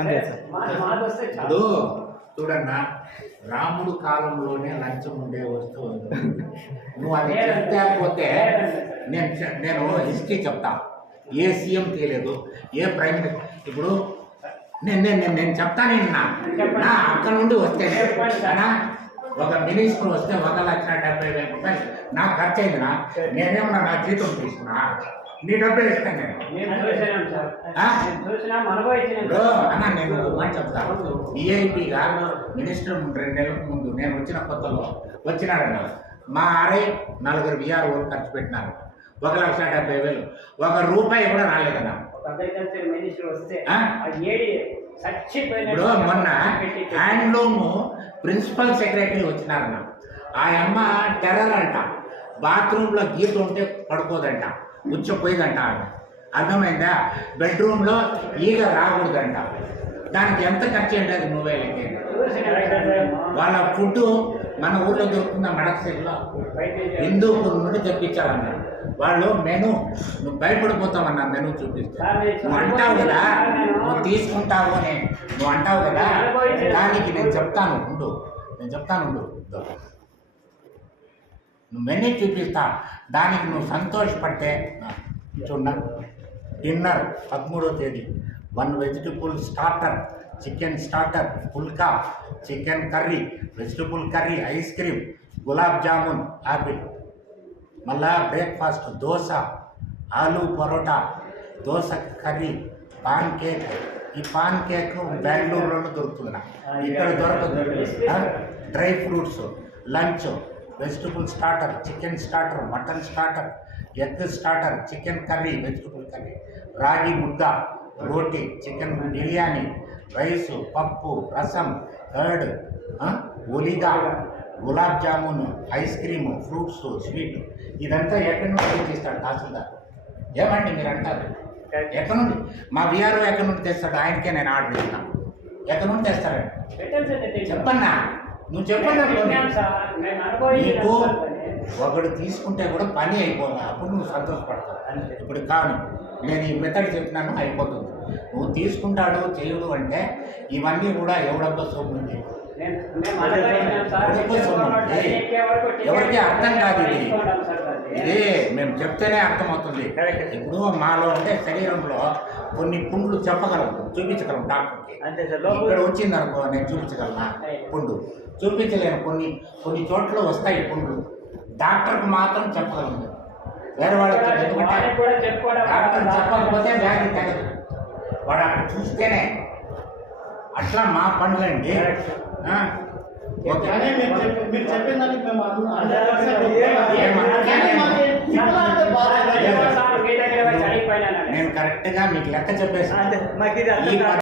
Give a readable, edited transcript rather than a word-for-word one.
అంతే సార్. ఇప్పుడు చూడన్నా, రాముడు కాలంలోనే లంచం ఉండే వస్తువు. నువ్వు అది చెప్తే నేను హిస్టరీ చెప్తా. ఏ సీఎం తెలియదు, ఏ ప్రైమ్ మినిస్టర్. ఇప్పుడు నేను చెప్తాను నా అక్కడ నుండి వస్తేనే ఒక మినిస్టర్ వస్తే 1,70,000 రూపాయలు నాకు ఖర్చు అయింది. నేనేమన్నా నా జీతం తీసుకున్నా, నీ డబ్బే ఇస్తాను నేను. అన్నా నేను మాట చెప్తాను. విఐపిగా మినిస్టర్ 2 నెలలకు ముందు నేను వచ్చిన కొత్తలో వచ్చినాడన్నా. మా ఆర్ఐ 4 విఆర్ ఖర్చు పెట్టినారు. 1,70,000. ₹1 కూడా రాలేదన్నా. ఇప్పుడు మొన్న హ్యాండ్లూమ్ ప్రిన్సిపల్ సెక్రటరీ వచ్చినారన్న. ఆ అమ్మ టెర్రర్ అంట. బాత్రూంలో గీత ఉంటే పడుకోదంట, ఉచ్చపోయేదంట. అర్థమైందా? బెడ్రూమ్లో ఈగ రాకూడదంట. దానికి ఎంత ఖర్చు అంటే అది 30,000. వాళ్ళ ఫుడ్ మన ఊళ్ళో దొరుకుతుందా మడకసిరిలో, హిందూపూర్ నుండి తెప్పించాలన్నారు వాళ్ళు. మెను నువ్వు భయపడిపోతావన్నా మెను చూపిస్తే. నువ్వు అంటావు కదా, నువ్వు తీసుకుంటావు అని నువ్వు అంటావు కదా, దానికి నేను చెప్తాను ఉండు. నువ్వు మెనూ చూపిస్తా, దానికి నువ్వు సంతోషపడితే చూడ. డిన్నర్ 13వ తేదీ 1 vegetable starter, chicken starter, pulka, chicken curry, vegetable curry, ice cream, gulab jamun, apple. మళ్ళా breakfast dosa, aloo paratha, dosa curry, pancake. ఈ పాన్ కేక్ బెంగళూరులోనూ దొరుకుతుంది, ఇక్కడ దొరకదు. Dry fruits. Lunch vegetable starter, chicken starter, mutton starter, egg starter, chicken curry, vegetable curry, ragi mudda, roti, chicken biryani, rice, పప్పు, rasam, curd, ఒలిగా, gulab jamun, ice cream, fruits, sweet. ఇదంతా ఎక్కడి నుండి తెచ్చిస్తాడు తహసీల్దార్? ఏమండి మీరు అంటారు ఎక్కడి నుండి? మా విఆర్ఓ ఎక్కడి నుండి తెస్తాడు? ఆయనకే నేను ఆర్డర్ ఇస్తాను. ఎక్కడి నుండి తెస్తాడండి చెప్పన్నా? నువ్వు చెప్పన్నా. నీకు ఒకడు తీసుకుంటే కూడా పని అయిపోవాలి, అప్పుడు నువ్వు సంతోషపడతావు. ఇప్పుడు కాదు, నేను ఈ మెథడ్ చెప్పినాను, అయిపోతుంది. నువ్వు తీసుకుంటాడు చేయడు అంటే ఇవన్నీ కూడా ఎవడబ్బా సొమ్ముంది, ఎవరికి అర్థం కాదు. ఇది మేము చెప్తేనే అర్థమవుతుంది. ఇప్పుడు మాలో ఉంటే శరీరంలో కొన్ని పుండ్లు చెప్పగలం, చూపించగలం డాక్టర్కి. ఇక్కడ వచ్చింది అనుకో, నేను చూపించగలనా పుండు? చూపించలేను. కొన్ని చోట్ల వస్తాయి పుండ్లు, డాక్టర్కి మాత్రం చెప్పగలను. వేరే వాళ్ళకి డాక్టర్ చెప్పకపోతే వ్యాధి తగ్గదు, వాడు అక్కడ చూస్తేనే. అట్లా మా పనులండి. నేను కరెక్ట్గా మీకు లెక్క చెప్పేసి